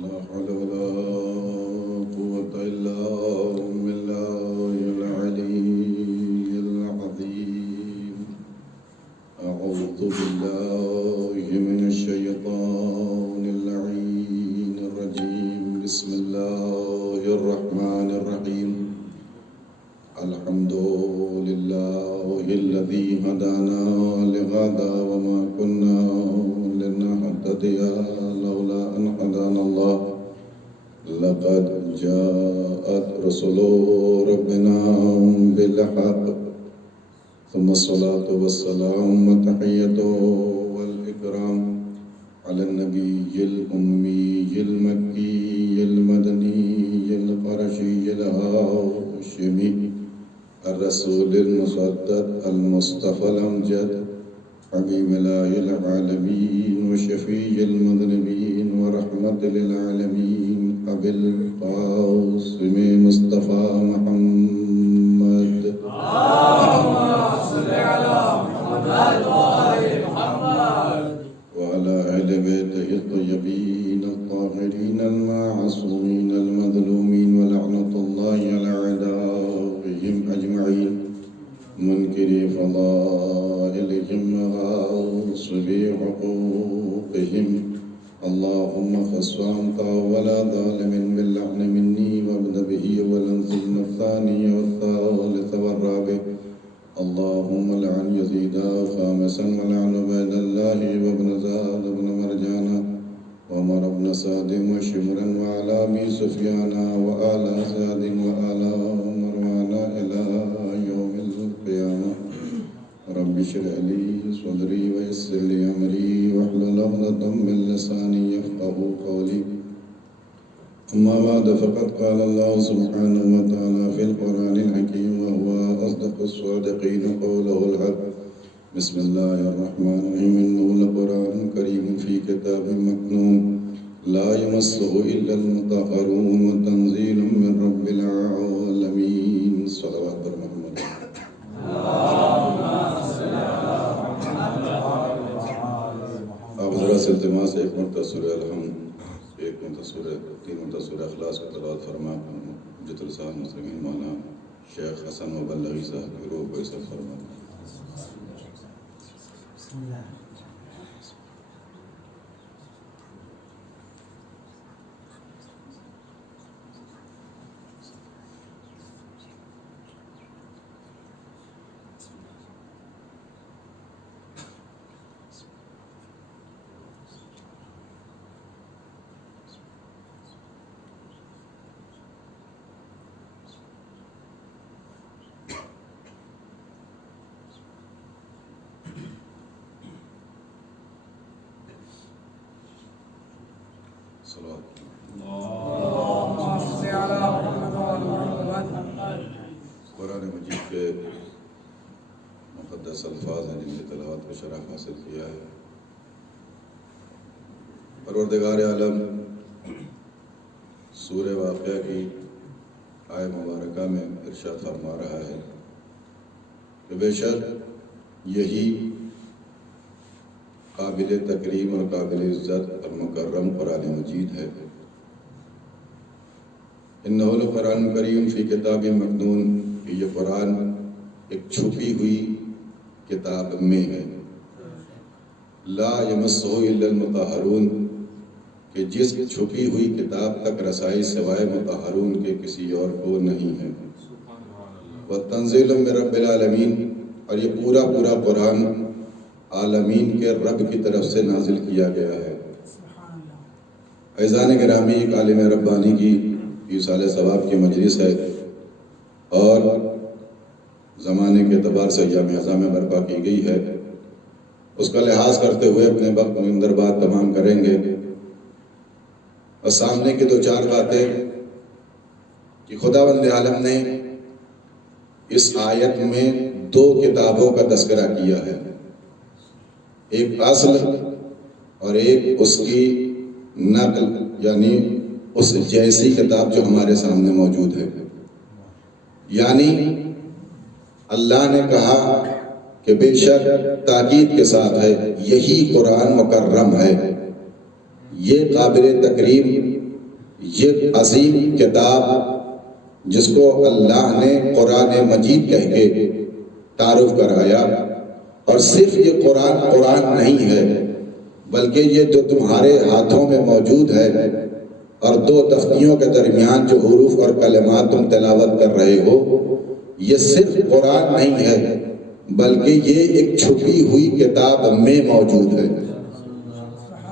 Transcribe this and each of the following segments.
لا حول ولا قوة إلا بالله العلي العظيم. أعوذ بالله من الشيطان اللعين الرجيم. بسم الله الرحمن الرحيم. الحمد لله الذي هدانا لهذا وما كنا لنهتدي لولا أن هدانا الله. لقد جاءت رسل ربنا بالحق. ثم الصلاة والسلام والتحية والإكرام على النبي الأمي المكي المدني القرشي الهاشمي الرسول المصدق المصطفى الأمجد حبيب الله العالمين وشفيع المذنبين ورحمة للعالمين أبي القاسم مصطفى محمد. اللهم صل على محمد وآل محمد وعلى أهل بيته الطيبين الطاهرين المعصومين المظلومين ولعنة الله على أعدائهم أجمعين منكري فضائلهم وغاصبي حقوقهم. اللهم خص أنت ولا ظالم باللعن مني وابدأ به ولنزل الثاني والثالث والرابع. اللهم لعن يزيد خامسا ولعن عبيد الله وابن زاد بن مرجانا وعمر بن سعد وشمرا وعلى أبي سفيان وآل سعد وآل مروان إلى يوم القيامة. رب اشرح لي صدري ويسر لي أمري واحلل عقدة من لساني يفقهوا قولي. أما بعد فقد قال الله سبحانه وتعالى في القرآن الحكيم وهو أصدق الصادقين قوله الحق. بسم الله الرحمن الرحيم. إنه لقرآن كريم في كتاب مكنون لا يمسه إلا المطهرون وتنزيل من رب العالمين. صلوات بر محمد. آپ ذرا سے التماس ایک مرتبہ سورہ الحمد، ایک مرتبہ سورہ، تین مرتبہ سورہ اخلاص کی تلاوت فرما. جت لسان مسلمین مولانا شیخ حسن مبلغی صاحب کی روح کو عزت فرما. قرآن مجید کے مقدس الفاظ ہیں جن کی تلاوت کو شرف حاصل کیا ہے. پروردگار عالم سورہ واقعہ کی آیہ مبارکہ میں ارشاد فرما رہا ہے کہ بے شک یہی قابل تکریم اور قابل عزت اور مکرم قرآن مجید ہے. انہ لقرآن کریم فی کتاب مکنون، کہ یہ قرآن ایک چھپی ہوئی کتاب میں ہے. لا یمسہ الا المطہرون، کہ جس چھپی ہوئی کتاب تک رسائی سوائے مطہرون کے کسی اور کو نہیں ہے. وتنزیل من رب العالمین، اور یہ پورا قرآن عالمین کے رب کی طرف سے نازل کیا گیا ہے. عزیزان گرامی، ایک عالم ربانی کی ایصال ثواب کی مجلس ہے اور زمانے کے اعتبار سے ایام اعظام میں برپا کی گئی ہے. اس کا لحاظ کرتے ہوئے اپنے وقت میں اندر بات تمام کریں گے. اور سامنے کی دو چار باتیں کہ خداوند عالم نے اس آیت میں دو کتابوں کا تذکرہ کیا ہے، ایک اصل اور ایک اس کی نقل، یعنی اس جیسی کتاب جو ہمارے سامنے موجود ہے. یعنی اللہ نے کہا کہ بے شک تاکید کے ساتھ ہے یہی قرآن مکرم ہے، یہ قابل تکریم یہ عظیم کتاب جس کو اللہ نے قرآن مجید کہہ کے تعارف کرایا، اور صرف یہ قرآن نہیں ہے بلکہ یہ جو تمہارے ہاتھوں میں موجود ہے اور دو تختیوں کے درمیان جو حروف اور کلمات تم تلاوت کر رہے ہو، یہ صرف قرآن نہیں ہے بلکہ یہ ایک چھپی ہوئی کتاب میں موجود ہے۔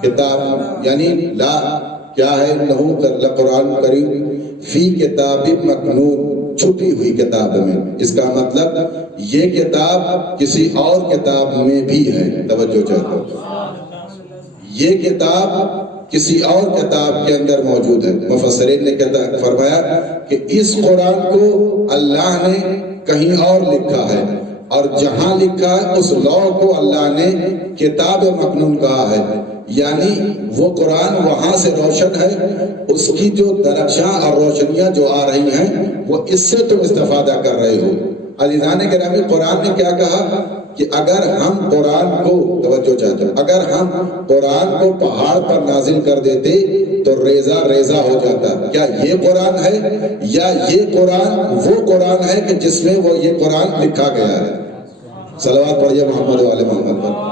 کتاب یعنی لا کیا ہے، نحو کر قرآن کریم فی کتاب مکنون، چھپی ہوئی کتاب میں۔ اس کا مطلب یہ کتاب کسی اور کتاب میں بھی ہے۔ توجہ چاہتا ہوں، یہ کتاب کسی اور کتاب کے اندر موجود ہے۔ مفسرین نے فرمایا کہ اس قرآن کو اللہ نے کہیں اور لکھا ہے، اور جہاں لکھا ہے اس لوح کو اللہ نے کتاب مکنون کہا ہے، یعنی وہ قرآن وہاں سے روشن ہے، اس کی جو درخشاں اور روشنیاں جو آ رہی ہیں وہ اس سے تم استفادہ کر رہے ہو۔ عزیزان گرامی، قرآن نے کیا کہا کہ اگر ہم قرآن کو، توجہ چاہتے ہیں، اگر ہم قرآن کو پہاڑ پر نازل کر دیتے تو ریزہ ریزہ ہو جاتا۔ کیا یہ قرآن ہے یا یہ قرآن وہ قرآن ہے کہ جس میں وہ یہ قرآن لکھا گیا ہے؟ صلوات پڑھیے محمد و آل محمد پر۔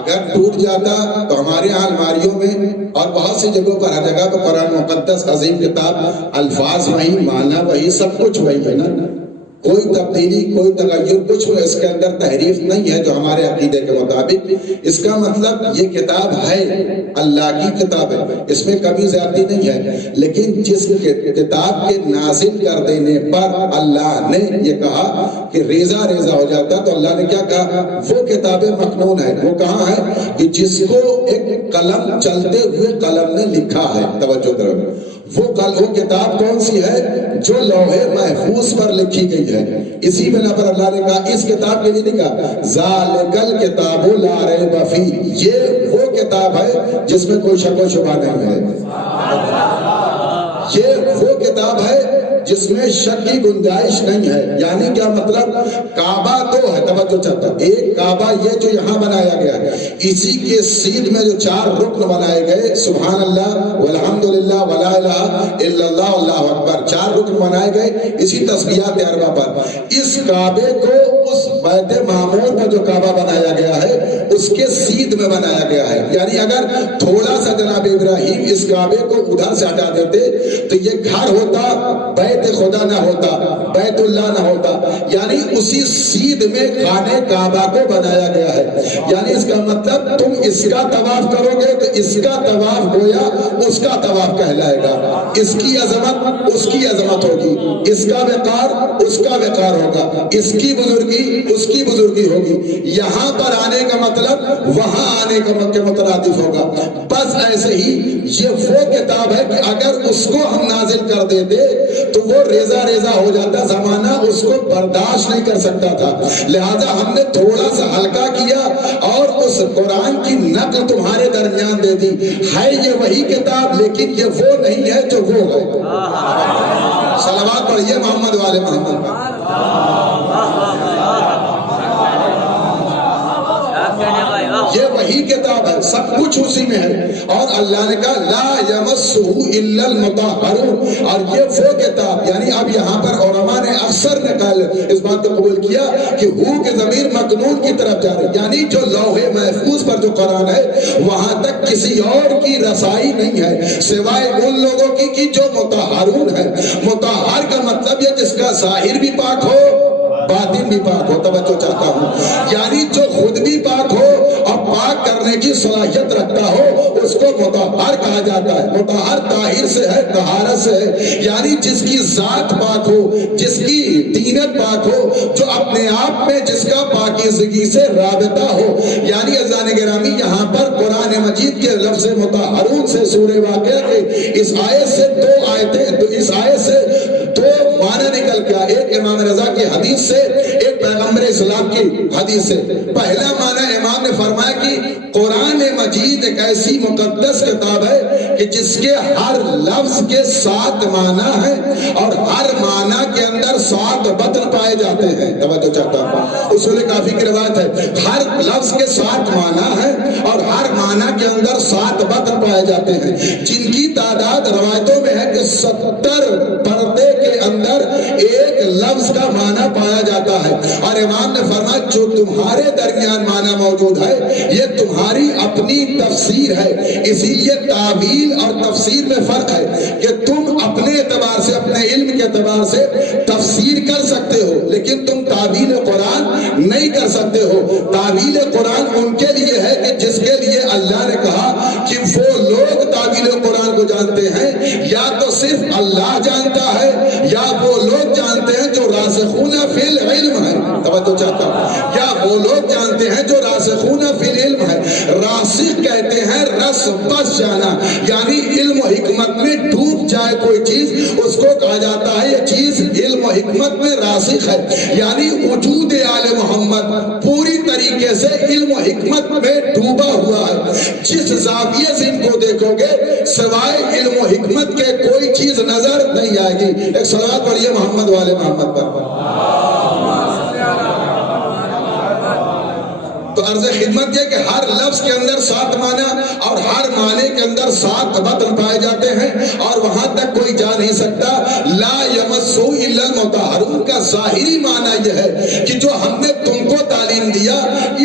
اگر ٹوٹ جاتا تو ہمارے یہاں الماریوں میں اور بہت سی جگہوں پر، ہر جگہ پر قرآن مقدس عظیم کتاب، الفاظ وہی، معنی وہی، سب کچھ وہی ہے نا، کوئی تبدیلی، کوئی تغیر، کچھ اس کے اندر تحریف نہیں ہے جو ہمارے عقیدے کے مطابق۔ اس کا مطلب یہ کتاب ہے، اللہ کی کتاب ہے، اس میں کمی زیادتی نہیں ہے، لیکن جس کتاب کے نازل کر دینے پر اللہ نے یہ کہا کہ ریزہ ریزہ ہو جاتا، تو اللہ نے کیا کہا؟ وہ کتاب مکنون ہے۔ وہ کہاں ہے کہ جس کو ایک قلم، چلتے ہوئے قلم نے لکھا ہے۔ توجہ کرو، وہ کتاب کون سی ہے؟ جو لوح محفوظ پر لکھی گئی ہے۔ اسی بنا پر اللہ نے کہا اس کتاب کے لیے نہیں کہا ذالک الکتاب لا ریب فیہ، یہ وہ کتاب ہے جس میں کوئی شک و شبہ نہیں ہے، یہ وہ کتاب ہے جس میں شک کی گنجائش نہیں ہے۔ یعنی کیا مطلب؟ کعبہ تو ہے، توجہ چاہتا ہے، ایک کعبہ یہ جو یہاں بنایا گیا ہے، اسی کے سیدھ میں جو 4 رکن بنائے گئے، سبحان اللہ والحمدللہ ولا الہ الا اللہ اللہ اکبر، 4 رکن بنائے گئے اسی تسبیحات اربع پر۔ اس کعبے کو اس بیت معمور پر جو کعبہ بنایا گیا ہے اس کے سیدھ میں بنایا گیا ہے۔ یعنی اگر تھوڑا سا جناب ابراہیم اس کعبے کو ادھر سے ہٹا دیتے تو یہ گھر ہوتا، بیت خدا نہ ہوتا، بیت اللہ نہ ہوتا، یعنی اسی سیدھ میں خانہ کعبہ کو بنایا گیا ہے۔ یعنی اس کا مطلب تم اس کا طواف کرو گے تو اس کا طواف گویا اس کا طواف کہلائے گا، اس کی عظمت اس کی عظمت ہوگی، اس کا وقار اس کا وقار ہوگا، اس کی بزرگی اس کی بزرگی ہوگی۔ یہاں پر آنے کا مطلب وہاں آنے کا مترادف ہوگا۔ بس ایسے ہی یہ وہ کتاب ہے کہ اگر اس کو ہم نازل کر دیتے تو وہ ریزہ ریزہ ہو جاتا، زمانہ اس کو برداشت نہیں کر سکتا تھا، لہذا ہم نے تھوڑا سا ہلکا کیا اور اس قرآن کی نقل تمہارے درمیان دے دی۔ ہے یہ وہی کتاب لیکن یہ وہ نہیں ہے جو وہ ہے۔ صلوات پڑھیے محمد والے محمد پر۔ یہ وہی کتاب ہے، سب کچھ اسی میں ہے، اور اللہ نے کہا لا یمسہ الا المطہرون، اور یہ وہ کتاب، یعنی اب یہاں پر علماء نے اکثر نے اس بات کو قبول کیا کہ ہو کے ضمیر مکنون کی طرف جا رہے، یعنی جو لوح محفوظ پر جو قرآن ہے وہاں تک کسی اور کی رسائی نہیں ہے سوائے ان لوگوں کی کہ جو مطہرون ہے۔ مطہر کا مطلب یہ جس کا ظاہر بھی پاک ہو باطن بھی پاک ہو۔ توجہ چاہتا ہوں، یعنی جو خود بھی پاک ہو اور پاک کرنے کی صلاحیت رکھتا ہو اس کو مطہر کہا جاتا ہے۔ مطہر طاہر سے ہے، طہارت سے ہے، یعنی جس کی ذات پاک ہو، جس کی دینت پاک ہو، جو اپنے آپ میں جس کا پاکیزگی سے رابطہ ہو۔ یعنی عزیزان گرامی، یہاں پر قرآن مجید کے لفظ مطہرون سے سورہ واقعہ کے اس آیت سے 2 آیتیں، تو اس آیت سے 2 معنی نکل گیا، ایک امام رضا کی حدیث سے، ایک پیغمبر اسلام کی حدیث سے۔ پہلا معنی امام نے فرمایا کہ قرآن مجید ایک ایسی مقدس کتاب ہے کہ جس کے ہر لفظ کے 7 معنی ہیں اور ہر معنی کے اندر 7 بطن پائے جاتے ہیں. توجہ چاہتا ہوں, اصول کافی کی روایت ہے, ہر لفظ کے 7 معنی ہیں اور ہر معنی کے اندر 7 بطن پائے جاتے ہیں, جن کی تعداد روایتوں میں ہے کہ 70 پردے کے اندر ایک لفظ کا معنی پایا جاتا ہے. اور امام نے فرمایا جو تمہارے درمیان معنی موجود ہے یہ تمہاری اپنی تفسیر ہے, اسی لیے تعویل اور تفسیر میں فرق ہے کہ تم اپنے اعتبار سے, اپنے علم کے اعتبار سے تفسیر کر سکتے ہو لیکن تم تعویل قرآن نہیں کر سکتے ہو. تعویل قرآن ان کے لیے ہے کہ جس کے لیے اللہ نے کہا کہ وہ لوگ تعویل قرآن کو جانتے ہیں یا تو صرف اللہ جانتا ہے یا وہ لوگ جانتے ہیں جو راسخون فی العلم ہے. توجہ چاہتا ہوں, یا وہ لوگ جانتے ہیں جو راسخون فی العلم ہے. راسخ کہتے ہیں رس بس جانا, یعنی علم و حکمت میں ڈوب جائے کوئی چیز اس کو کہا جاتا ہے یہ چیز علم و حکمت میں راسخ ہے. یعنی وجود آل محمد پوری طریقے سے علم و حکمت میں ڈوبا ہوا ہے. جس زاویے سے ان کو دیکھو گے سوائے علم و حکمت کے کوئی چیز نظر نہیں آئے گی. ایک صلوات پڑھیے محمد والے محمد پر. تو عرض خدمت یہ کہ ہر لفظ کے اندر 7 معنی اور ہر معنی کے اندر 7 بطن پائے جاتے ہیں اور وہاں تک کوئی جا نہیں سکتا. لا یمسو الا المطہرون کا ظاہری معنی یہ ہے کہ جو ہم نے تم کو تعلیم دیا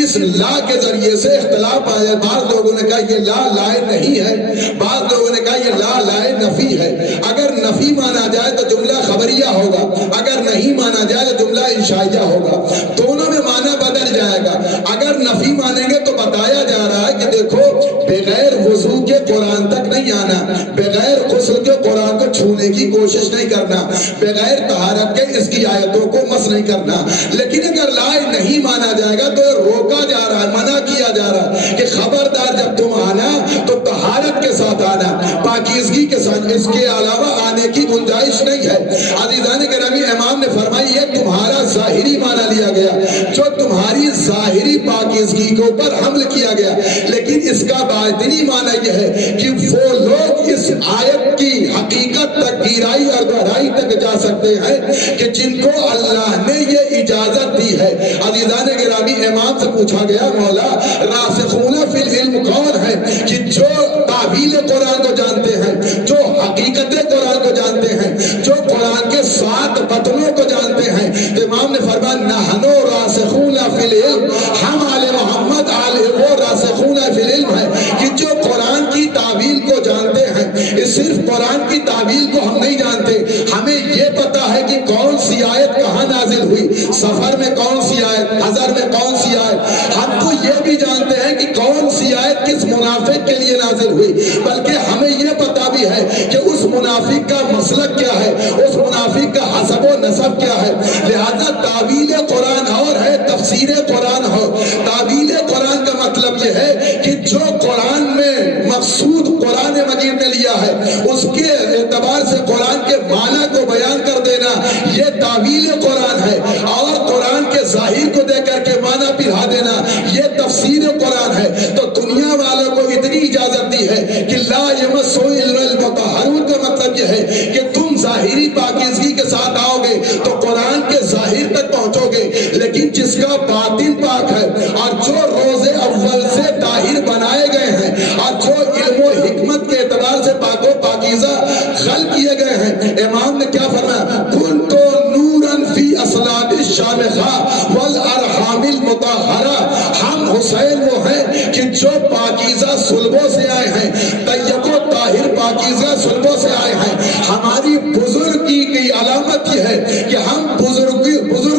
اس لا کے ذریعے سے اختلاف آیا. بعض لوگوں نے کہا یہ لا لائے نہیں ہے, بعض لوگوں نے کہا یہ لا لائے نفی ہے. اگر نفی مانا جائے تو جملہ خبریہ ہوگا, اگر نہیں مانا جائے تو جملہ انشائیہ ہوگا. دونوں میں معنی بدل جائے گا. اگر نفی مانیں گے تو بتایا جا رہا ہے کہ دیکھو بغیر وضو کے قرآن تک نہیں آنا, بغیر غسل کے قرآن کو چھونے کی کوشش نہیں کرنا, بغیر طہارت کے اس کی آیتوں کو مس نہیں کرنا. لیکن اگر لائے نہیں مانا جائے گا تو روکا جا رہا ہے, منع کیا جا رہا ہے کہ خبردار جب تم آنا تو طہارت کے ساتھ آنا, پاکیزگی کے ساتھ, اس کے علاوہ آنے کی گنجائش نہیں ہے. عزیزان گرامی امام نے فرمائی یہ تمہارا ظاہری معنی لیا گیا, جو تمہاری ظاہری پاکیزگی کے اوپر حمل کیا گیا. لیکن اس کا باطنی معنی یہ ہے کہ وہ لوگ اس آیت کی حقیقت تک, گہرائی اور گہرائی تک جا سکتے ہیں کہ جن کو اللہ نے یہ اجازت دی ہے. عزیزان گرامی امام سے پوچھا گیا مولا راسخون فی العلم کون ہے کہ جو تعویل قرآن کو جانتے ہیں, جو حقیقت قرآن کو جانتے ہیں, جو قرآن کے 7 بطنوں کو جانتے ہیں. تو امام نے فرمایا نحنو راسخون فی العلم, ہم آل محمد وہ راسخون فی العلم ہے کہ جو قرآن کی تعویل کو جانتے ہیں. صرف قرآن کی تعویل کو ہم نہیں جانتے, ہمیں یہ پتا ہے کہ کون سی آیت کہاں نازل ہوئی, سفر میں کون سی آیت, حضر میں کون سی آیت. ہم تو یہ بھی جانتے ہیں کہ کون سی آیت کس منافق کے لیے نازل ہوئی, بلکہ ہمیں یہ پتا بھی ہے کہ اس منافق کا مسلک کیا ہے, اس منافق کا حسب و نسب کیا ہے. لہذا تعویل قرآن اور ہے, تفسیر قرآن ہو. تعویل قرآن کا مطلب یہ ہے کہ جو قرآن میں مقصود قرآن مجید نے لیا ہے اس کے اعتبار سے قرآن کے معنی کو بیان کر دینا, یہ تعویل قرآن ہے. اور قرآن کے ظاہر کو دے کر کے معنی پھرا دینا یہ تفسیر قرآن ہے. تو دنیا والوں کو اتنی اجازت دی ہے کہ لا یمسو الا المطہرون کا مطلب یہ ہے کہ تم ظاہری پاکیزگی کے ساتھ آؤ گے تو قرآن کے ظاہر تک پہنچو گے, لیکن جس کا باطن پاک ہے اور جو روز اول سے طاہر بنائے گئے ہیں اور جو علم و حکمت کے اعتبار سے پاک و پاکیزہ خلق کیے گئے ہیں. امام نے کیا فرمایا کنتو نورا فی اصلاب الشامخہ والارحام المطہرہ, ہم حسین وہ ہیں کہ جو پاکیزہ صلبوں سے آئے ہیں, طیب و طاہر پاکیزہ صلبوں سے آئے ہیں. ہماری بزرگی کی علامت یہ ہے کہ ہم بزرگ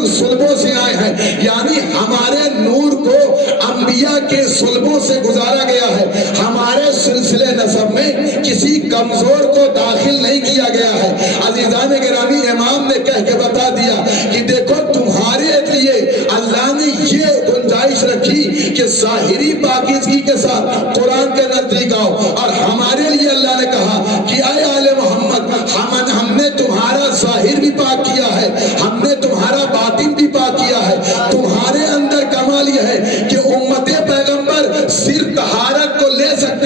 صلبوں سے آئے ہیں, یعنی ہمارے نور کو انبیاء کے صلبوں سے گزارا گیا ہے. ہمارے سلسلے نسب میں کسی کمزور کو داخل نہیں کیا گیا ہے. عزیزان گرامی امام نے کہہ کے بتا دیا کہ دیکھو تمہارے لیے اللہ نے یہ گنجائش رکھی کہ ظاہری پاکیزگی کے ساتھ قرآن کے نزدیک آؤ, اور ہمارے لیے اللہ نے کہا کہ اے آل محمد ہم نے تمہارا ظاہر بھی پاک کیا ہے, ہم نے تمہارا باطن بھی پاک کیا ہے. تمہارے اندر کمال یہ ہے کہ امت پیغمبر صرف طہارت کو لے سکتے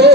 2,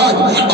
8,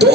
2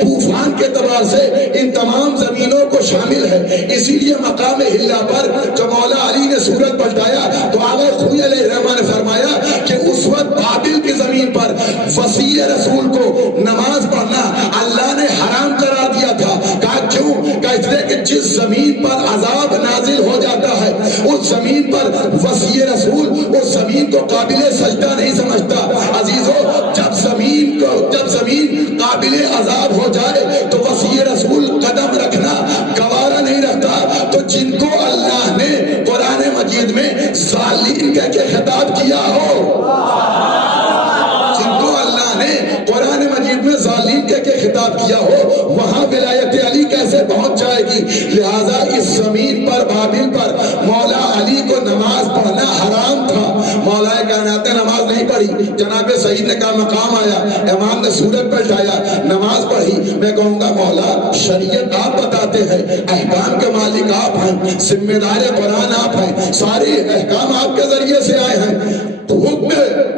طوفان کے اعتبار سے ان تمام زمینوں کو شامل ہے. اسی لیے مقام ہلا پر جو مولا علی نے سورج پلٹایا تو آقا خوئی علیہ الرحمہ نے فرمایا کہ اس وقت بابل کی زمین پر وصی رسول کو نماز پڑھنا اللہ نے حرام قرار دیا تھا. کہا کیوں؟ کہ اس لیے کہ جس زمین پر عذاب نازل ہو جاتا ہے اس زمین پر وصی رسول اس زمین کو قابل سجدہ نہیں سمجھتا. عزیزو جب زمین قابل عذاب ہو جائے تو وصی رسول قدم رکھنا گوارا نہیں رکھتا. تو جن کو اللہ نے قرآن مجید میں ظالم کہہ کے خطاب کیا ہو، جن کو اللہ نے قرآن مجید میں ظالم کہہ کے خطاب کیا ہو، وہاں ولایت علی کیسے پہنچ جائے گی؟ لہٰذا اس زمین پر بابل پر مولا علی کو نماز پڑھنا حرام تھا. مولا کائنات نے نماز نہیں پڑھی. جناب سعید نے کہا مقام آیا، امام نے سورج پلٹایا، نماز پڑھی. میں کہوں گا مولا شریعت آپ بتاتے ہیں، احکام کے مالک آپ ہیں، ذمہ دار قرآن آپ ہیں، سارے احکام آپ کے ذریعے سے آئے ہیں. حکم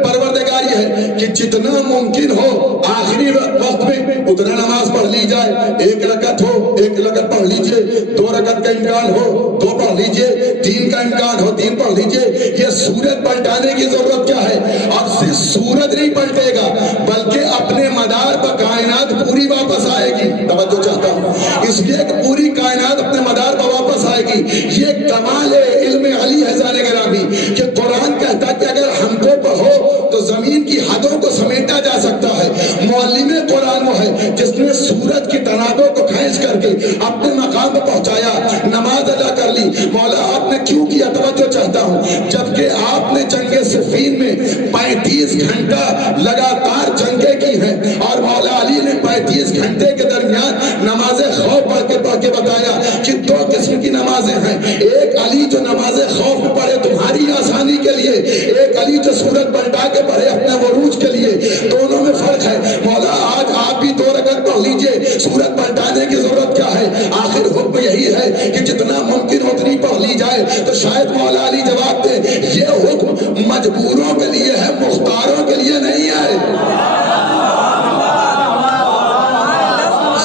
پروردگار یہ ہے کہ جتنا ممکن ہو آخری وقت میں اتنا نماز پڑھ لی جائے. 1 رکعت ہو 1 رکعت پڑھ لیجئے، 2 رکعت کا امکان ہو 2 پڑھ لیجئے، 3 کا امکان ہو 3 پڑھ لیجئے. یہ سورج پلٹانے کی ضرورت کیا ہے؟ اور صرف سورج نہیں پلٹے گا بلکہ اپنے مدار پر کائنات پوری واپس آئے گی. توجہ چاہتا ہوں، اس لیے کہ پوری کائنات اپنے مدار پر واپس آئے گی. یہ کمال علم علی ہے زان گرامی کہ قرآن کہتا ہے کہ اگر ہم کو پڑھو تو زمین کی حدوں کو سمیٹا جا سکتا ہے. معلم قرآن وہ ہے جس نے سورج کی تنابوں کو کھینچ کر کے اپنے مقام پر پہنچایا، نماز ادا کر لی. مولا آپ نے کیوں کیا؟ توجہ چاہتا ہوں، جبکہ آپ نے جنگ صفین میں 35 گھنٹہ لگاتار جنگیں کی ہیں اور مولا علی نے 35 گھنٹے کے درمیان نماز خوف پڑھ کے بتایا کہ 2 قسم کی نمازیں ہیں. ایک علی جو نماز خوف میں پڑھے تمہاری آسانی کے لیے، ایک علی جو سورج پلٹا کے پڑھے اپنے عروج کے لیے. دونوں میں فرق ہے. مولا آج آپ بھی 2 رکعت پڑھ لیجئے، سورج پلٹانے کی ضرورت کیا ہے؟ آخر حکم یہی ہے کہ جتنا ممکن اتنی پڑھ لی جائے. تو شاید مولا علی جواب دے یہ حکم مجبوروں کے لیے ہے، مختاروں کے لیے نہیں ہے.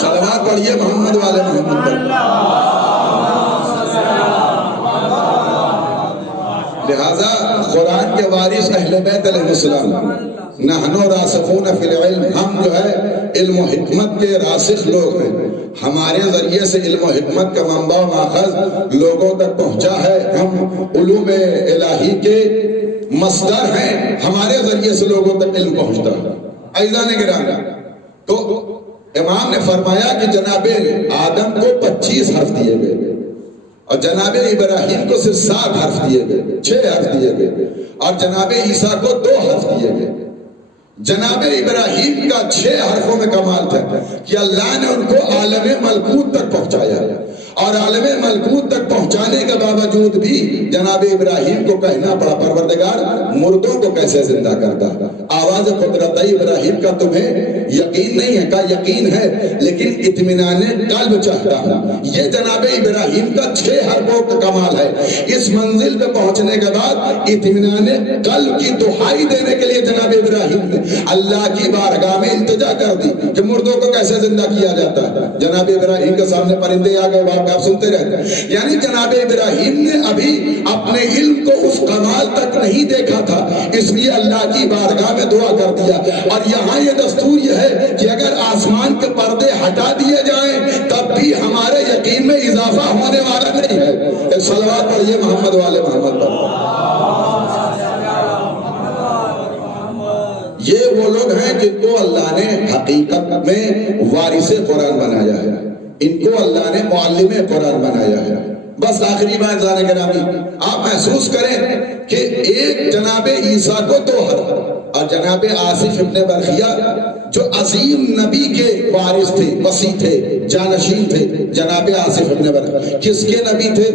صلوات پڑھیے محمد والے محمد پر. لہذا قرآن کے وارث اہل بیت علیہ السلام نحن راسخون فی العلم، ہم جو ہے علم و حکمت کے راسخ لوگ ہیں. ہمارے ذریعے سے علم و حکمت کا منبع و ماخذ لوگوں تک پہنچا ہے. ہم علوم الہی کے مصدر ہیں، ہمارے ذریعے سے لوگوں تک علم پہنچتا ہے. عزیزان گرامی، تو امام نے فرمایا کہ جناب آدم کو 25 حرف دیے گئے اور جناب ابراہیم کو صرف 7 حرف دیے گئے، 6 حرف دیے گئے، اور جناب عیسیٰ کو 2 حرف دیے گئے. جناب ابراہیم کا 6 حرفوں میں کمال تھا کہ اللہ نے ان کو عالم ملکوت تک پہنچایا، اور عالم ملکوت تک پہنچانے کے باوجود بھی جناب ابراہیم کو کہنا پڑا پروردگار مردوں کو کیسے زندہ کرتا. آواز قدرت ابراہیم کا تمہیں یقین نہیں ہے؟ کہا یقین ہے لیکن اطمینان قلب چاہتا ہوں. یہ جناب ابراہیم کا 6 حرفوں کا کمال ہے. اس منزل پہ پہنچنے کے بعد اطمینان قلب کی دہائی دینے کے لیے جناب ابراہیم نے اللہ کی بارگاہ میں التجا کر دی کہ مردوں کو کیسے زندہ کیا جاتا ہے. جناب ابراہیم کے سامنے پرندے آ گئے، آپ سنتے رہتے ہیں. یعنی جناب ابراہیم نے ابھی اپنے علم کو اس کمال تک نہیں دیکھا تھا، اس لیے اللہ کی بارگاہ میں دعا کر دیا. اور یہاں یہ دستور یہ ہے کہ اگر آسمان کے پردے ہٹا دیے جائیں تب بھی ہمارے یقین میں اضافہ ہونے والا نہیں ہے. صلوات پڑھیے محمد والے محمد پر. یہ وہ لوگ ہیں جن کو اللہ نے حقیقت میں وارث قرآن بنایا ہے، ان کو اللہ نے معلم قرآن بنایا ہے. بس آخری بات زانے گرامی، آپ محسوس کریں کہ ایک جناب عیسیٰ کو 2 حرف، اور جناب آصف ابن برخیہ جو عظیم نبی کے وارث تھے، وصی تھے، جانشین تھے، جناب آصف ابن برخیہ کس کے نبی تھے؟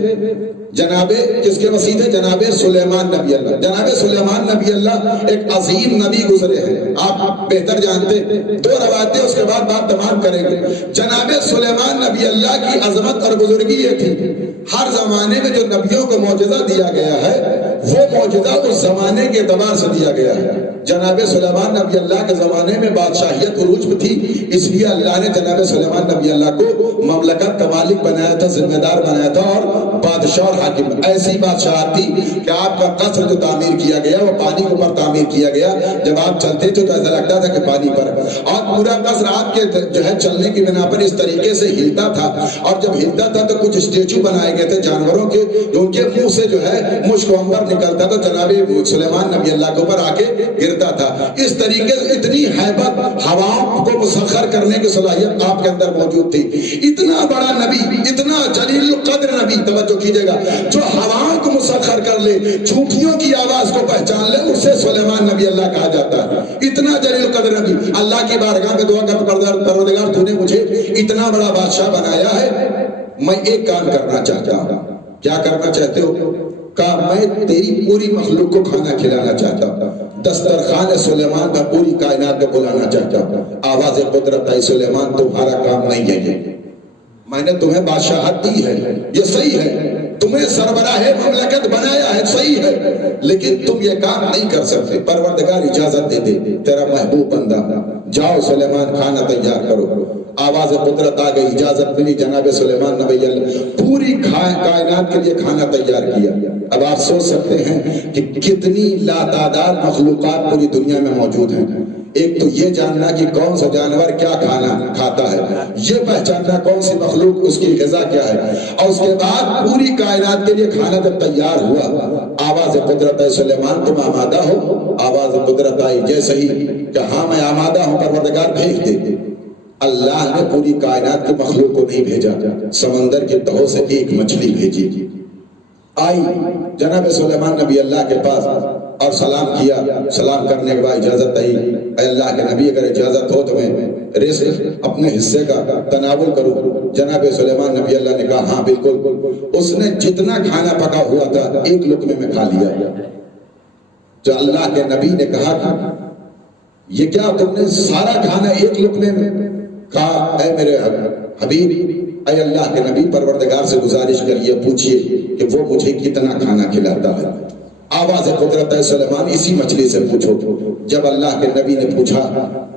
کس کے وصی تھے؟ جناب سلیمان نبی اللہ. جناب سلیمان نبی اللہ ایک عظیم نبی گزرے ہیں، آپ بہتر جانتے. 2 روایتیں اس کے بعد بات تمام کریں گے. جناب سلیمان نبی اللہ کی عظمت اور بزرگی یہ تھی، ہر زمانے میں جو نبیوں کو معجزہ دیا گیا ہے وہ معجزہ اس زمانے کے اعتبار سے دیا گیا ہے. جناب سلیمان نبی اللہ کے زمانے میں بادشاہیت عروج پہ تھی، اس لیے اللہ نے جناب سلیمان نبی اللہ کو مملکت کا مالک بنایا تھا، ذمہ دار بنایا تھا اور بادشاہ اور حاکم. ایسی بادشاہت تھی کہ آپ کا قصر جو تعمیر کیا گیا وہ پانی کے اوپر تعمیر کیا گیا. جب آپ چلتے تھے تو ایسا لگتا تھا کہ پانی پر، اور پورا قصر آپ کے جو ہے چلنے کی بنا پر اس طریقے سے ہلتا تھا. اور جب ہلتا تھا تو کچھ اسٹیچو بنائے گئے تھے جانوروں کے، جو ان کے منہ سے جو ہے مشک و عنبر نکلتا تھا، جناب سلیمان نبی اللہ کے اوپر آ کے گرتا تھا. اس طریقے سے اتنی ہیبت، ہواؤں کو مسخر کرنے کی صلاحیت آپ کے اندر موجود تھی. اتنا بڑا نبی، اتنا جلیل القدر نبی، توجہ کیجئے گا، جو ہواؤں کو مسخر کر لے، چونٹیوں کی آواز کو پہچان لے، اسے سلیمان نبی اللہ کہا جاتا ہے. اتنا جلیل القدر نبی. اللہ کی بارگاہ میں دعا کرتا پروردگار تو نے مجھے اتنا بڑا بادشاہ بنایا ہے، میں ایک کام کرنا چاہتا ہوں. کیا کرنا چاہتے ہو؟ کہا میں تیری پوری مخلوق کو کھانا کھلانا چاہتا ہوں، دسترخوان سلیمان پر پوری کائنات کو بلانا چاہتا ہوں. آواز قدرت ہے، سلیمان تمہارا کام نہیں ہے یہ، میں نے تمہیں بادشاہت دی ہے، یہ صحیح ہے، تمہیں سربراہ مملکت بنایا ہے، صحیح ہے، لیکن تم یہ کام نہیں کر سکتے. پروردگار اجازت دے دے، تیرا محبوب بندہ جاؤ سلیمان کھانا تیار کرو. آواز قدرت آ گئی، اجازت ملی، جناب سلیمان نبی اللہ پوری کائنات کے لیے کھانا تیار کیا. اب آپ سوچ سکتے ہیں کہ کتنی لاتعداد مخلوقات پوری دنیا میں موجود ہیں. ایک تو یہ جاننا کہ کون سا جانور کیا کھانا کھاتا ہے، یہ پہچاننا کون سی مخلوق اس کی غذا کیا ہے، اور اس کے بعد پوری کائنات کے لیے کھانا جب تیار ہوا، آواز قدرت ہے سلیمان تم آمادہ ہو. آواز قدرت آئی جیسے ہی کہ ہاں میں آمادہ ہوں، پروردگار بھیج دے. اللہ نے پوری کائنات کے مخلوق کو نہیں بھیجا، سمندر کے تہوں سے ایک مچھلی بھیجی. آئی جناب سلیمان نبی اللہ کے پاس اور سلام کیا. سلام کرنے کے بعد اجازت آئی، اے اللہ کے نبی اگر اجازت ہو تو میں رزق اپنے حصے کا تناول کروں. جناب سلیمان نبی اللہ نے کہا ہاں بالکل. اس نے جتنا کھانا پکا ہوا تھا ایک لقمے میں کھا لیا. جو اللہ کے نبی نے کہا کہ یہ کیا تم نے سارا کھانا ایک لقمے میں کہا؟ اے میرے حبیب، اے اللہ کے نبی، پروردگار سے گزارش کریے، پوچھئے کہ وہ مجھے کتنا کھانا کھلاتا ہے. آواز قدرت ہے سلیمان اسی مچھلی سے پوچھو. جب اللہ کے نبی نے پوچھا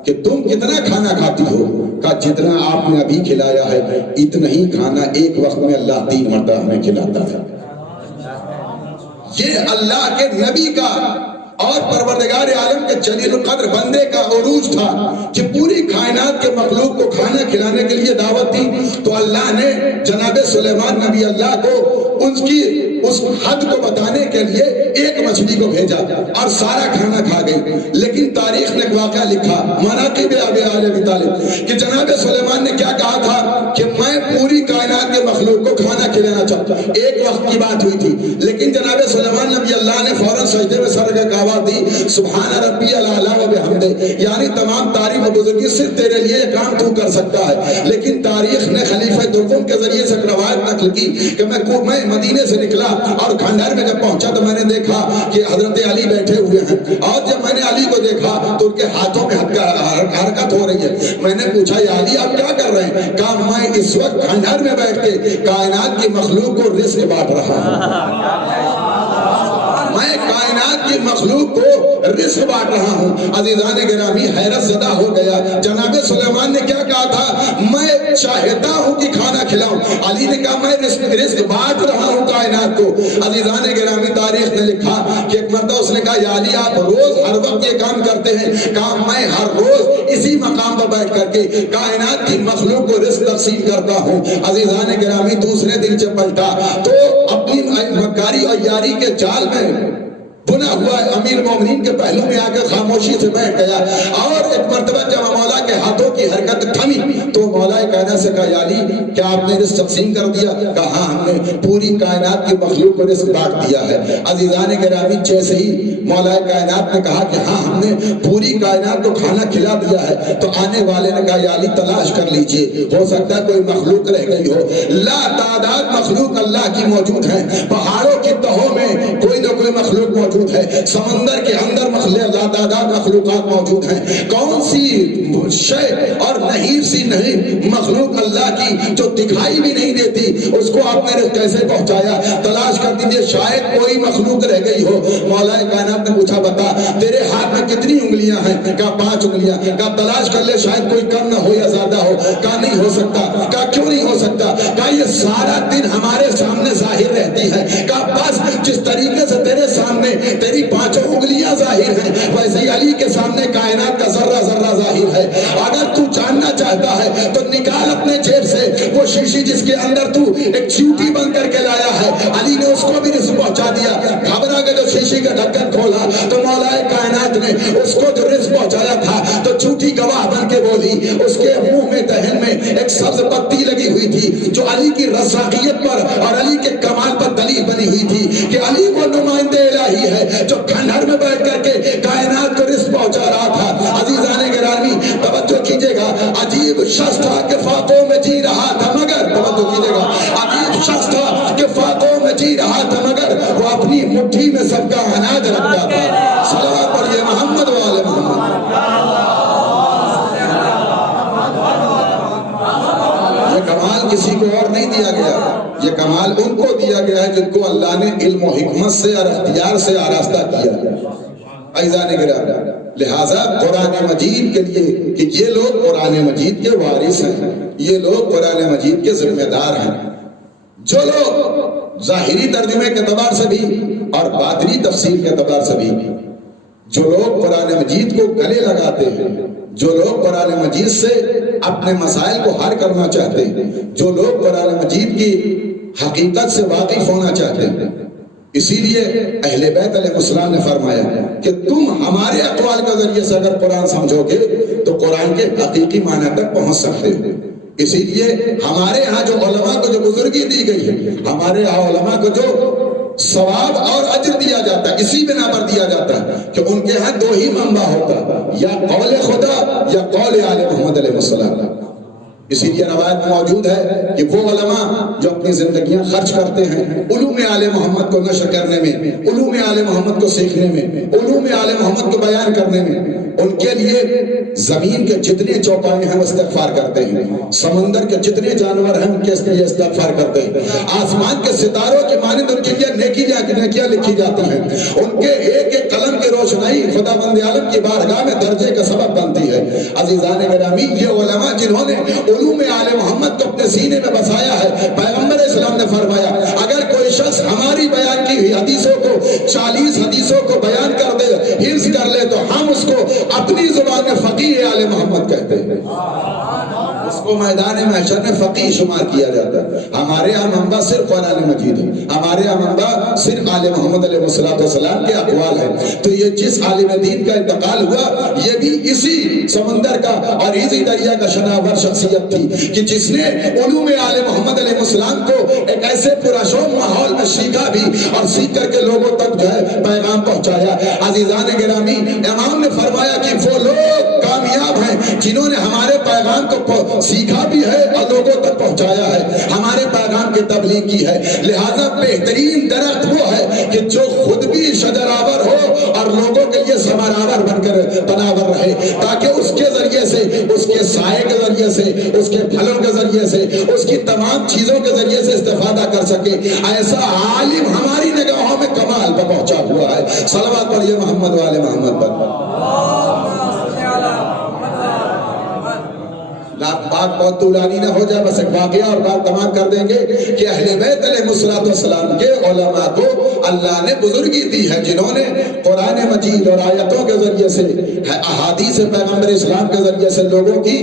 کہ تم کتنا کھانا کھاتی ہو، کہا جتنا آپ نے ابھی کھلایا ہے اتنا ہی کھانا ایک وقت میں اللہ 3 مرتبہ ہمیں کھلاتا ہے. یہ اللہ کے نبی کا اور پروردگار عالم کے جلیل القدر بندے کا عروج تھا کہ پوری کائنات کے مخلوق کو کھانا کھلانے کے لیے دعوت دی. تو اللہ نے جناب سلیمان نبی اللہ کو اس حد کو بتانے کے لیے ایک مچھلی کو بھیجا اور سارا کھانا کھا گئی. لیکن تاریخ نے ایک واقعہ لکھا، مناقب ابی طالب، کہ جناب سلیمان نے کیا کہا تھا کہ میں پوری کائنات کے مخلوق کو کھانا کھلانا چاہتا ہوں. ایک وقت کی بات ہوئی تھی، لیکن جناب سلیمان نبی اللہ نے فوراً سجدے میں سر کے آواز دی، سبحان ربی الاعلیٰ و بحمدہ، یعنی تمام تعریف و بزرگی صرف تیرے لیے یہ کام تو کر سکتا ہے. لیکن تاریخ نے خلیفہ دوم کے ذریعے سے روایت نقل کی کہ میں مدینے سے نکلا اور کھنڈر میں جب پہنچا تو میں نے دیکھا کہ حضرت علی بیٹھے ہوئے ہیں، اور جب میں نے علی کو دیکھا تو ان کے ہاتھوں میں حرکت ہو رہی ہے. میں نے پوچھا یا علی آپ کیا کر رہے ہیں؟ کہا میں اس وقت کھنڈر میں بیٹھ کے کائنات کی مخلوق کو رزق بانٹ رہا ہوں، میں کائنات کی مخلوق کو رزق بانٹ رہا ہوں. عزیزان گرامی حیرت زدہ ہو گیا. جناب سلیمان نے کیا کہا تھا؟ میں چاہتا ہوں کہ کھانا کھلاؤں. علی نے کہا میں رزق بانٹ رہا ہوں کائنات کو. عزیزان گرامی تاریخ نے لکھا کہ ایک مرتبہ اس نے کہا یا علی آپ روز ہر وقت یہ کام کرتے ہیں؟ کہا میں ہر روز اسی مقام پر بیٹھ کر کے کائنات کی مخلوق کو رزق تقسیم کرتا ہوں. عزیزان گرامی دوسرے دن جب پلٹا تو اپنی مکاری اور یاری کے جال میں بنا ہوا امیر مومنین کے پہلو میں آ کر خاموشی سے بیٹھ گیا. اور ایک مرتبہ جب مولا کے ہاتھوں کی حرکت تھمی تو مولا کائنات سے کہا یا علی کیا آپ نے رزق تقسیم کر دیا؟ کہا ہاں ہم نے پوری کائنات کی مخلوق کو رزق بانٹ دیا ہے. عزیزان گرامی جیسے ہی مولا کائنات نے کہا کہ ہاں ہم نے پوری کائنات کو کھانا کھلا دیا ہے تو آنے والے نے کہا یا علی تلاش کر لیجئے، ہو سکتا ہے کوئی مخلوق رہ گئی ہو. لا تعداد مخلوق اللہ کی موجود ہیں. پہاڑوں کی تہوں میں کوئی نہ کوئی مخلوق موجود ہے؟ سمندر کے اندر لاتعداد مخلوقات موجود ہیں. کون سی شے اور نحیف سی نہیں مخلوق اللہ کی جو دکھائی بھی نہیں دیتی، اس کو آپ نے کیسے پہنچایا؟ تلاش کر دیجئے، شاید کوئی مخلوق رہ گئی ہو. مولا کائنات نے پوچھا بتا تیرے ہاتھ میں کتنی انگلیاں ہیں؟ کہا 5 انگلیاں. کہا تلاش کر لے، شاید کوئی کم نہ ہو یا زیادہ ہو. کہا نہیں ہو سکتا. کہا کیوں نہیں ہو سکتا؟ کہا یہ سارا دن ہمارے سامنے ظاہر رہتی ہے. کہا بس جس طریقے سے تیرے سامنے تیری 5 انگلیاں ظاہر ہیں، ویسے ہی علی کے سامنے کائنات کا ذرہ ذرہ ظاہر ہے. اگر تو جاننا چاہتا ہے تو نکال اپنے جیب سے وہ شیشی جس کے اندر تو ایک چیوٹی بن کر کے لایا ہے. علی نے اس کو بھی رزق پہنچا دیا. گھبرا کے جو شیشی کا ڈھکن کھولا تو مولا کائنات نے اس کو جو رزق پہنچایا تھا تو چیوٹی گواہ بن کے بولی. اس کے منہ میں دہن میں ایک سبز پتی لگی ہوئی تھی جو علی کی رزاقیت پر اور علی کے کمال پر دلیل بنی ہوئی تھی کہ علی وہ نمائندہ الہی ہے جو کھنڈر میں بیٹھ کر کے کائنات کو رزق پہنچا رہا تھا. عزیزان گرامی توجہ کیجئے گا، عجیب شخص تھا کہ فاقوں میں جی رہا تھا مگر، توجہ کیجئے گا، عجیب شخص تھا کہ فاقوں میں جی رہا تھا مگر وہ اپنی مٹھی میں سب کا اناج رکھتا تھا. صلوات پڑھیے محمد والے محمد. یہ کمال کسی کو اور نہیں دیا گیا، یہ کمال ان کو دیا گیا ہے جن کو اللہ نے علم و حکمت سے اور اختیار سے آراستہ کیا. عزیزان گرامی لہٰذا قرآن مجید کے لیے کہ یہ لوگ قرآن مجید کے وارث ہیں، یہ لوگ قرآن مجید کے ذمہ دار ہیں. جو لوگ ظاہری ترجمے کے اعتبار سے بھی اور باطنی تفسیر کے اعتبار سے بھی جو لوگ قرآن مجید کو گلے لگاتے ہیں، جو لوگ قرآن مجید سے اپنے مسائل کو حل کرنا چاہتے ہیں، جو لوگ قرآن مجید کی حقیقت سے واقف ہونا چاہتے ہیں، اسی لیے اہل بیت علیہ السلام نے فرمایا کہ تم ہمارے اقوال کے ذریعے سے اگر قرآن سمجھو گے تو قرآن کے حقیقی معنی تک پہنچ سکتے ہیں. اسی لیے ہمارے ہاں جو علماء کو جو بزرگی دی گئی ہے، ہمارے ہاں علماء کو جو ثواب اور اجر دیا جاتا ہے اسی بنا پر دیا جاتا ہے کہ ان کے ہاں 2 ہی منبع ہوتا ہے، یا قول خدا یا قول آل محمد علیہ السلام. اسی لیے روایت میں موجود ہے کہ وہ علماء جو اپنی زندگیاں خرچ کرتے ہیں علوم آل محمد کو نشر کرنے میں، علوم آل محمد کو سیکھنے میں، علوم آل محمد کو بیان کرنے میں، ان کے لیے زمین کے جتنے چوپائے ہیں وہ استغفار کرتے ہیں، سمندر کے جتنے جانور ہیں ان کے لیے استغفار کرتے ہیں، آسمان کے ستاروں کی مانند ان کے لیے نیکیاں لکھی جاتی ہیں. ان کے ایک ایک قلم کی روشنائی خدا بند عالم کی بارگاہ میں درجے کا سبب بنتی ہے. عزیزان گرامی یہ علماء جنہوں نے علوم آل محمد کو اپنے سینے میں بسایا ہے، پیغمبر اسلام نے فرمایا اگر کوئی شخص ہماری بیان کی ہوئی حدیثوں کو 40 حدیثوں کو بیان کر دے، حفظ کر لے تو ہم اس کو اپنی زبان میں فقیہ آل محمد کہتے ہیں، اس کو میدان محشر میں فقیہ شمار کیا جاتا ہے. ہمارے یہاں منبع صرف قرآن مجید ہے، ہمارے یہاں منبع صرف آل محمد علیہ السلام کے اقوال ہے. تو یہ جس عالم دین کا انتقال ہوا یہ بھی اسی سمندر کا اور اسی دریا کا شناور شخصیت تھی کہ جس نے علوم آل محمد علیہ السلام کو ایک ایسے پرشوم ماحول میں سیکھا بھی اور سیکھ کر کے لوگوں تک جو ہے پیغام پہنچایا. عزیزان گرامی امام نے فرمایا کہ وہ لوگ کامیاب ہیں جنہوں نے ہمارے پیغام کو سیکھا بھی ہے اور لوگوں تک پہنچایا ہے، ہمارے پیغام کی تبلیغ کی ہے. لہذا بہترین درخت وہ ہے کہ جو خود بھی شجرآور ہو اور لوگوں کے لیے ثمرآور بن کر تناور رہے، تاکہ اس کے ذریعے سے، اس کے سائے کے ذریعے سے، اس کے پھلوں کے ذریعے سے، اس کی تمام چیزوں کے ذریعے سے استفادہ کر سکے. ایسا عالم ہماری نگاہوں میں کمال پر پہنچا ہوا ہے. صلوات پڑھیے محمد والے محمد پر. بات بہت طولانی نہ ہو جائے، بس ایک واقعہ اور بات تمام کر دیں گے کہ اہل بیت علیہ السلام کے علماء کو اللہ نے بزرگی دی ہے جنہوں نے قرآن مجید اور آیتوں کے ذریعے سے، احادیث پیغمبر اسلام کے ذریعے سے لوگوں کی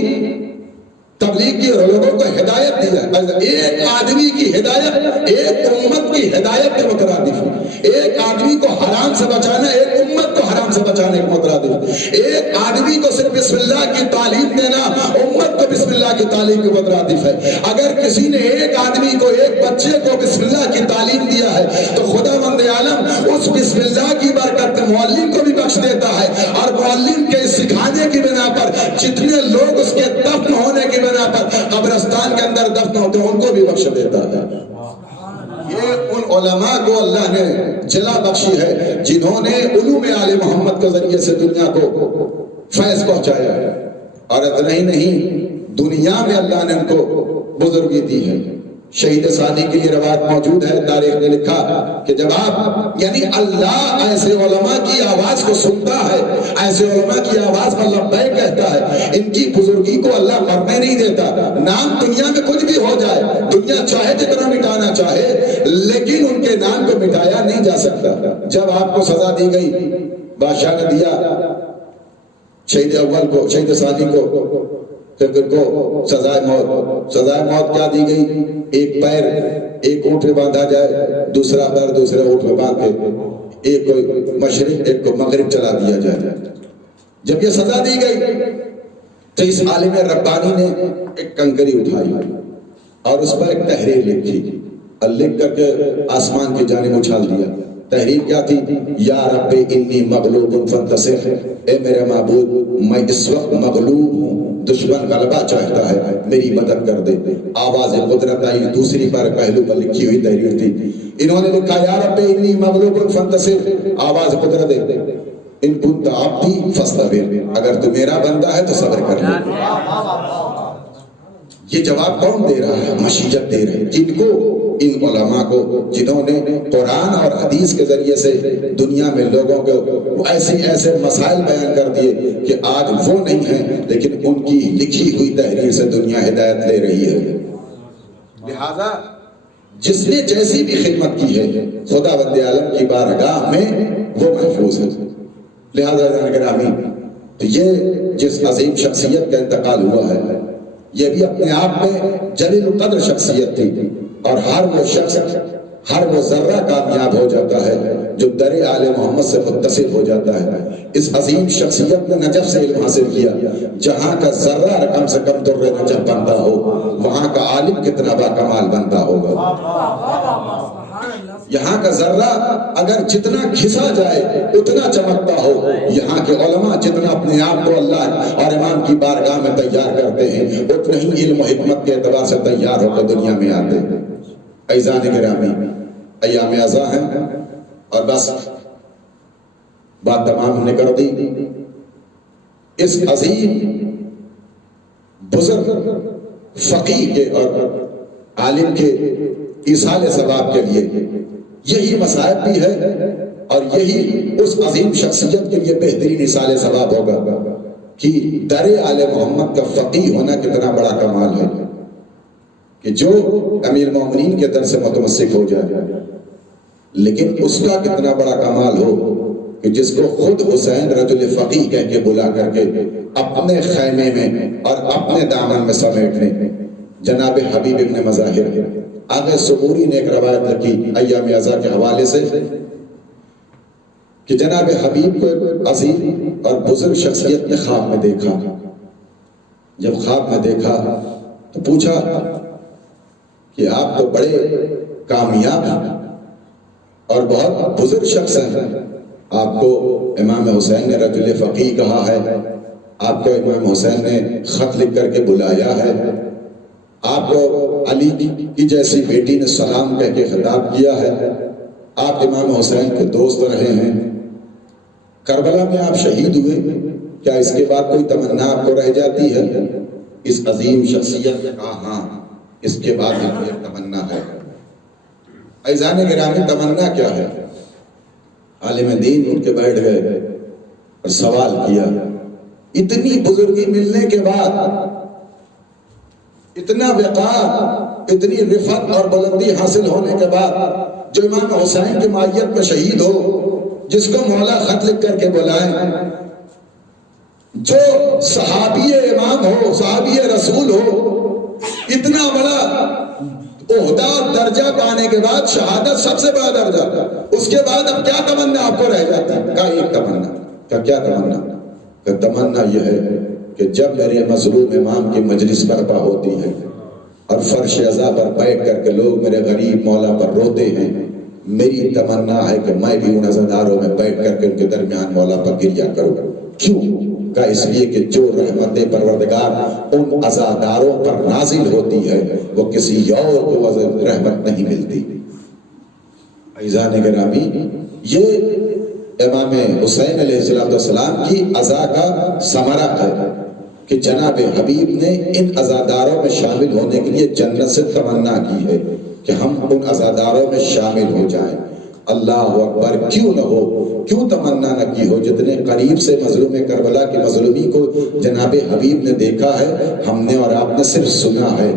تبلیغ کی اور لوگوں کو ہدایت دی ہے. ایک آدمی کی ہدایت ایک امت کی ہدایت کے مترادف ہے. ایک آدمی کو حرام سے بچانا ایک امت کو حرام سے بچانے کے مترادف ہے. ایک آدمی کو صرف بسم اللہ کی تعلیم دینا امت کو بسم اللہ کی تعلیم کے مترادف ہے. اگر کسی نے ایک آدمی کو، ایک بچے کو بسم اللہ کی تعلیم دیا ہے تو خدا بند عالم اس بسم اللہ کی برکت معلم کو بھی بخش دیتا ہے، اور معلم کے سکھانے کی بنا پر جتنے لوگ اس کے دفن ہونے کی بنا پر قبرستان کے اندر دفن ہوتے ہیں ان کو بھی بخش دیتا ہے. یہ ان علماء کو اللہ نے جلا بخشی ہے جنہوں نے علوم آل محمد کے ذریعے سے دنیا کو فیض پہنچایا ہے، اور اتنا ہی نہیں دنیا میں اللہ نے ان کو بزرگی دی ہے۔ شہید ثانی کی یہ روایت موجود ہے، تاریخ نے لکھا کہ جب آپ یعنی اللہ ایسے علماء کی آواز کو سنتا ہے، ایسے علماء کی آواز پر لبیک کہتا ہے، ان کی بزرگی کو اللہ مرنے نہیں دیتا۔ نام دنیا میں کچھ بھی ہو جائے، دنیا چاہے جتنا مٹانا چاہے، لیکن ان کے نام کو مٹایا نہیں جا سکتا۔ جب آپ کو سزا دی گئی، بادشاہ نے دیا شہید اول کو، شہید ثانی کو سزائے موت کیا دی گئی؟ ایک پیر ایک اونٹ میں باندھا جائے، دوسرا پیر دوسرے اونٹ میں باندھ کے ایک کو مشرق ایک کو مغرب چلا دیا جائے۔ جب یہ سزا دی گئی تو اس عالم ربانی نے ایک کنکری اٹھائی اور اس پر ایک تحریر لکھی، اور لکھ کر کے آسمان کی جانب اچھال دیا۔ تحریر کیا تھی؟ یا رب انی مغلوب فانتصر، اے میرے معبود میں اس وقت مغلوب ہوں، دشمن غلبہ چاہتا ہے، میری مدد کر دے۔ آواز قدرت آئی، دوسری پر پہلو پر لکھی ہوئی تحریر تھی۔ انہوں نے لکھا یا رب انی مغلوب فانتصر، آواز قدرت ان کنت عبدی فاصطبر، اگر تو میرا بندہ ہے تو صبر کر لے۔ یہ جواب کون دے رہا ہے؟ مشیت دے رہے، جن کو؟ ان علماء کو جنہوں نے قرآن اور حدیث کے ذریعے سے دنیا میں لوگوں کو ایسے مسائل بیان کر دیے کہ آج وہ نہیں ہیں، لیکن ان کی لکھی ہوئی تحریر سے دنیا ہدایت لے رہی ہے۔ لہذا جس نے جیسی بھی خدمت کی ہے خدا بند عالم کی بارگاہ میں وہ محفوظ ہے۔ لہذا گرامی، تو یہ جس عظیم شخصیت کا انتقال ہوا ہے یہ بھی اپنے آپ میں جلیل القدر شخصیت تھی، اور ہر وہ شخص ہر وہ ذرہ کامیاب ہو جاتا ہے جو در آل محمد سے متصل ہو جاتا ہے۔ اس عظیم شخصیت نے نجف سے علم حاصل کیا، جہاں کا ذرہ کم سے کم در نجف بنتا ہو وہاں کا عالم کتنا با کمال بنتا ہوگا۔ یہاں کا ذرہ اگر جتنا گھسا جائے اتنا چمکتا ہو، یہاں کے علماء جتنا اپنے آپ کو اللہ اور امام کی بارگاہ میں تیار کرتے ہیں اتنا ہی علم و حکمت کے اعتبار سے تیار ہو کر دنیا میں آتے ہیں۔ عزیزان گرامی، ایام ازاں ہیں اور بس بات تمام ہم نے کر دی۔ اس عظیم بزرگ فقیہ کے اور عالم کے ایصال ثواب کے لیے یہی مصائب بھی ہے، اور یہی اس عظیم شخصیت کے لیے بہترین ایصال ثواب ہوگا کہ در آل محمد کا فقیہ ہونا کتنا بڑا کمال ہے کہ جو امیر مومنین کے در سے متمسک ہو جائے، لیکن اس کا کتنا بڑا کمال ہو کہ جس کو خود حسین رجل فقیہ کہہ کے بلا کر کے اپنے خیمے میں اور اپنے دامن میں سمیٹنے۔ جناب حبیب ابن مظاہر آگے سبوری نے ایک روایت لکھی ایام ازاں کے حوالے سے کہ جناب حبیب کو ایک عظیم اور بزرگ شخصیت نے خواب میں دیکھا۔ جب خواب میں دیکھا تو پوچھا کہ آپ تو بڑے کامیاب ہیں اور بہت بزرگ شخص ہیں، آپ کو امام حسین نے رجل فقیہ کہا ہے، آپ کو امام حسین نے خط لکھ کر کے بلایا ہے، آپ کو علی کی جیسی بیٹی نے سلام کہہ کے خطاب کیا ہے، آپ امام حسین کے دوست رہے ہیں، کربلا میں آپ شہید ہوئے، کیا اس کے بعد کوئی تمنا آپ کو رہ جاتی ہے؟ اس عظیم شخصیت نے کہا ہاں، اس کے بعد ایک تمنا ہے۔ عزیزان گرامی، تمنا کیا ہے؟ عالم دین اٹھ کے بیٹھ گئے اور سوال کیا، اتنی بزرگی ملنے کے بعد، اتنا وقار، اتنی رفعت اور بلندی حاصل ہونے کے بعد جو امام حسین کی معیت میں شہید ہو، جس کو مولا خط لکھ کر کے بلائیں، جو صحابی امام ہو، صحابی رسول ہو، اتنا بڑا عہدہ درجہ پانے کے بعد شہادت سب سے بڑا درجہ، اس کے بعد اب کیا تمنا آپ کو رہ جاتی ہے؟ کا ایک تمنا، کا کیا تمنا؟ کہ تمنا یہ ہے کہ جب میرے مظلوم امام کی مجلس برپا ہوتی ہے اور فرش عزا پر بیٹھ کر کے لوگ میرے غریب مولا پر روتے ہیں، میری تمنا ہے کہ میں بھی ان عزاداروں میں بیٹھ کر کے ان کے درمیان مولا پر گریہ کروں۔ کیوں؟ کا اس لیے کہ جو رحمت پروردگار ان عزاداروں پر نازل ہوتی ہے وہ کسی اور کو رحمت نہیں ملتی۔ عزیزان گرامی، یہ امام حسین علیہ السلام کی عزا کا ثمرہ ہے کہ جناب حبیب نے ان عزاداروں میں شامل ہونے کے لیے جنت سے تمنا کی ہے کہ ہم ان عزاداروں میں شامل ہو جائیں۔ اللہ اکبر، کیوں نہ ہو، کیوں تمنا نہ کی ہو؟ جتنے قریب سے مظلوم کربلا کی مظلومی کو جناب حبیب نے دیکھا ہے، ہم نے اور آپ نے صرف سنا ہے،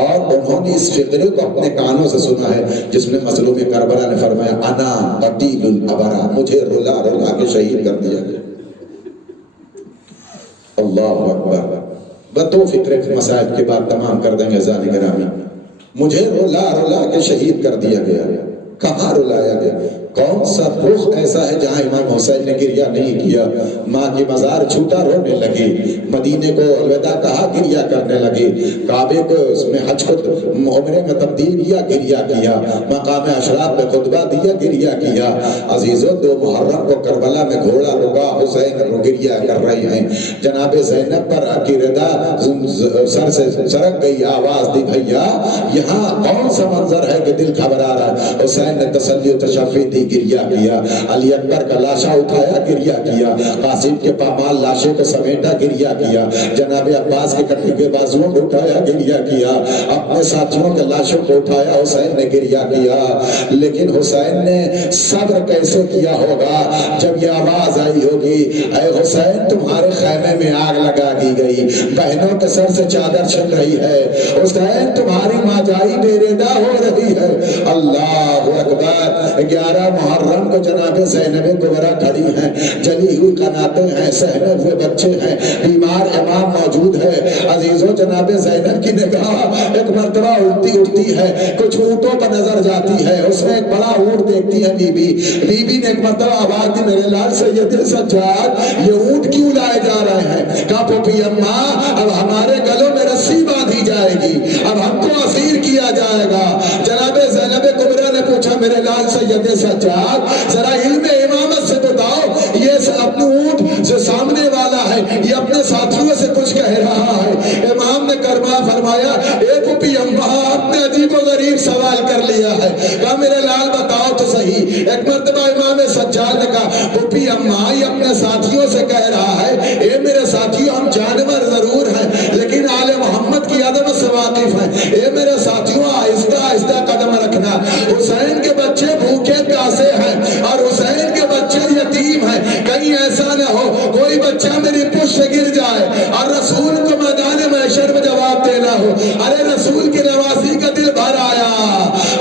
اور انہوں نے اس فقرے کو اپنے کانوں سے سنا ہے جس میں مظلوم کربلا نے فرمایا انا قتیل الابرا، مجھے رلا رلا کے شہید کر دیا گیا۔ اللہ اکبر، بس دو فقرے مصائب کے بعد تمام کر دیں گے عزیزان گرامی۔ مجھے رلا رلا کے شہید کر دیا گیا، کہاں رلایا گیا؟ کون سا رخ ایسا ہے جہاں امام حسین نے گریہ نہیں کیا؟ ماں کی مزار چھوٹا رونے لگے، مدینے کو الوداع کہا گریہ کرنے لگے، کعبے کو اس میں حج کو عمرے میں تبدیل کیا گریہ کیا، مقام اشراف میں خطبہ دیا گریہ کیا۔ عزیزوں، 2 محرم کو کربلا میں گھوڑا رکا، حسین گریہ کر رہے ہیں، جناب زینب پر کی ردا سر سے سرک گئی، آواز دی بھیا یہاں کون سا منظر ہے کہ دل گھبرا رہا ہے؟ حسین نے تسلی و تشفی دی، گریہ کیا۔ علی اکبر کا لاشا اٹھایا، گریہ کیا۔ قاسم کے پامال لاشے کو سمیٹا، گریہ کیا۔ جناب عباس کے کٹی کے بازوؤں کو اٹھایا، گریہ کیا۔ اپنے ساتھیوں کے لاشوں کو اٹھایا، حسین نے گریہ کیا۔ لیکن حسین نے صبر کیسے کیا ہوگا جب یہ آواز آئی ہوگی اے حسین تمہارے خیمے میں آگ لگا دی گئی، بہنوں کے سر سے چادر چھن رہی ہے، حسین تمہاری ماجائی بے ردا ہو رہی ہے۔ اللہ اکبر۔ 11 محرم کو جناب زینب کبریٰ کھڑی ہیں، جلی ہوئی قناتیں ہیں، سہنے ہوئے بچے ہیں، بیمار امام موجود ہے۔ عزیزوں، جناب زینب کی نگاہ ایک مرتبہ اٹھتی اٹھتی ہے، کچھ اونٹوں پر نظر جاتی ہے، اس میں ایک بڑا اونٹ دیکھتی ہے بی بی نے ایک مرتبہ آواز دی میرے لال سید سجاد یہ اونٹ کیوں لائے جا رہے ہیں؟ کہا پھوپھی اماں اب ہمارے گلوں میں رسی باندھی جائے گی، اب ہم کو اسیر کیا جائے گا۔ جناب زینب کبریٰ نے پوچھا میرے لال سید سجاد ذرا علم امامت سے بتاؤ، یہ اپنے اونٹ جو سامنے والا ہے یہ اپنے ساتھیوں سے کچھ کہہ رہا ہے۔ امام نے فرمایا اے پھوپھی اماں آپ نے عجیب و غریب سوال کر لیا ہے۔ کہا میرے لال بتاؤ تو صحیح۔ ایک مرتبہ امام سجاد نے کہا پھوپھی اماں یہ اپنے ساتھیوں سے کہہ رہا ہے اے میرے ساتھیوں ہم جانور ضرور ہیں لیکن آل محمد کی عظمت سے واقف ہیں، اے میرے ساتھیوں آہستہ آہستہ قدم رکھنا، حسین کے بچے بھوکے پیاسے ہیں اور حسین کے بچے یتیم ہیں، کہیں ایسا نہ ہو کوئی بچہ میری پشت سے گر جائے اور رسول کو میدان محشر میں جواب دینا ہو۔ ارے رسول کی نواسی کا دل بھر آیا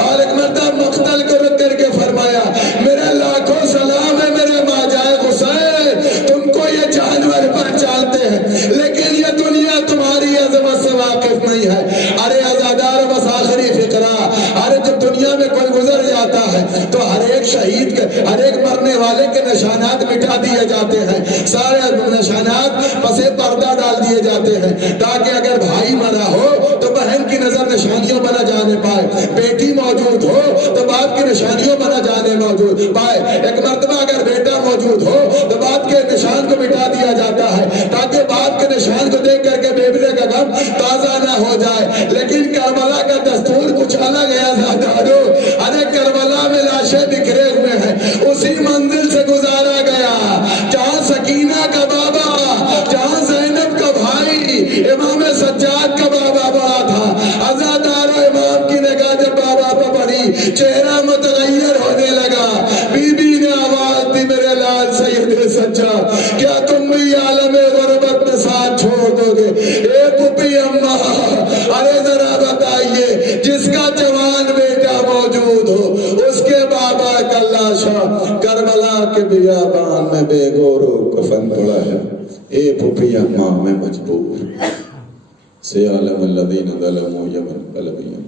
اور ایک مرتبہ مقتل کو رکھ کر کے فرمایا میرے لاکھوں سلام ہے میرے ماجائے حسین، تم کو یہ جانور پہچانتے ہیں لیکن یہ دنیا تمہاری عظمت سے واقف نہیں ہے۔ ارے عزادار بس آخری فقرہ، ارے جب دنیا میں کوئی گزر جاتا ہے تو ہر ایک شہید کے ہر ایک مرنے والے کے نشانات مٹا دیے جاتے ہیں، سارے نشانات پسے پردہ ڈال دیے جاتے ہیں تاکہ اگر بھائی مرا ہو تو بہن کی نظر نشانیوں بنا جانے پائے، بیٹی موجود ہو تو باپ کی نشانیوں بنا جانے موجود پائے، ایک مرتبہ اگر بیٹا موجود ہو تو باپ کے نشان کو مٹا دیا جاتا ہے تاکہ باپ کے نشان کو دیکھ کر کے بیٹے کا غم تازہ نہ ہو جائے۔ لیکن کربلا کا دستور کچھ الگ ہے عزادارو، ارے کربلا میں لاشیں بکھرے ہوئے ہیں، اسی منزل سے گزارا گیا جہاں سکینہ کا بابا، جہاں زینب کا بھائی امام سجاد کا بابا بڑا تھا۔ عزادارو امام کی نگاہ جب بابا پہ پڑی چہرہ متغیر ہونے لگا، بی بی نے آواز دی میرے لال سید سجاد کیا تم بھی عالم غربت میں ساتھ چھوڑ دو گے؟ اے پھوپھی اماں ارے ذرا بتائیے جس کا جوان بیٹا موجود ہو اس کے بابا کا لاشا کربلا کے بیابان میں بے گور و کفن پڑا ہے۔ اے پھوپھی اماں میں مجبور سے عالم الذین ظلموا یمن قلبیم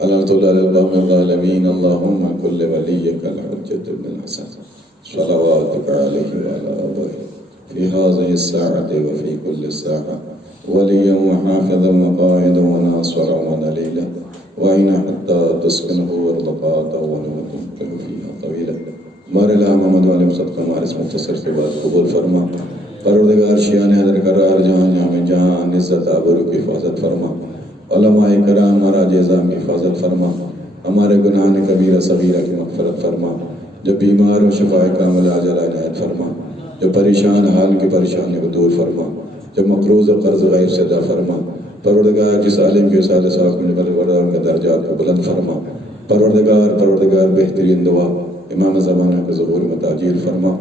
علامت اللہ الظالمین اللہم کل ولیک الحجت ابن الحسن صلواتک علیہ وعلا آبائہ فی هذه الساعة وفی کل ساعة ولیا وحافظا وقائدا وناصرا ودلیلا وعین حتی تسکنہ ورضقاتا ونمتم فیہا طویلا۔ ہمارے الہ محمد علیہ صدقہ ہمارے اس مختصر سے بات قبول فرما، پروردگار شیان حضر قرار جہاں جہاں جہاں عزت آبرو کی حفاظت فرما، علماء کرام اور عاجزان کی حفاظت فرما، ہمارے گناہ کبیرہ صغیرہ کی مغفرت فرما، جو بیمار و شفاء کامل عاجلہ عنایت فرما، جو پریشان حال کی پریشانی کو دور فرما، جو مقروض و قرض غیر سے عطا فرما۔ پروردگار جس عالم کے سال ثواب میں پروردگار کے درجات کو بلند فرما۔ پروردگار بہترین دعا امام زمانہ کے ظہور میں تعجیل فرما،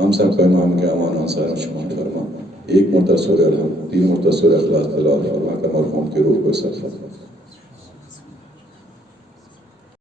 ہم سب کو امام کے امان و انصار شمار فرما۔ ایک مرتبہ سورہ الحمد، 3 مرتبہ سورہ اخلاص تلاوت فرما کر مرحوم کی روح کو سر فرما۔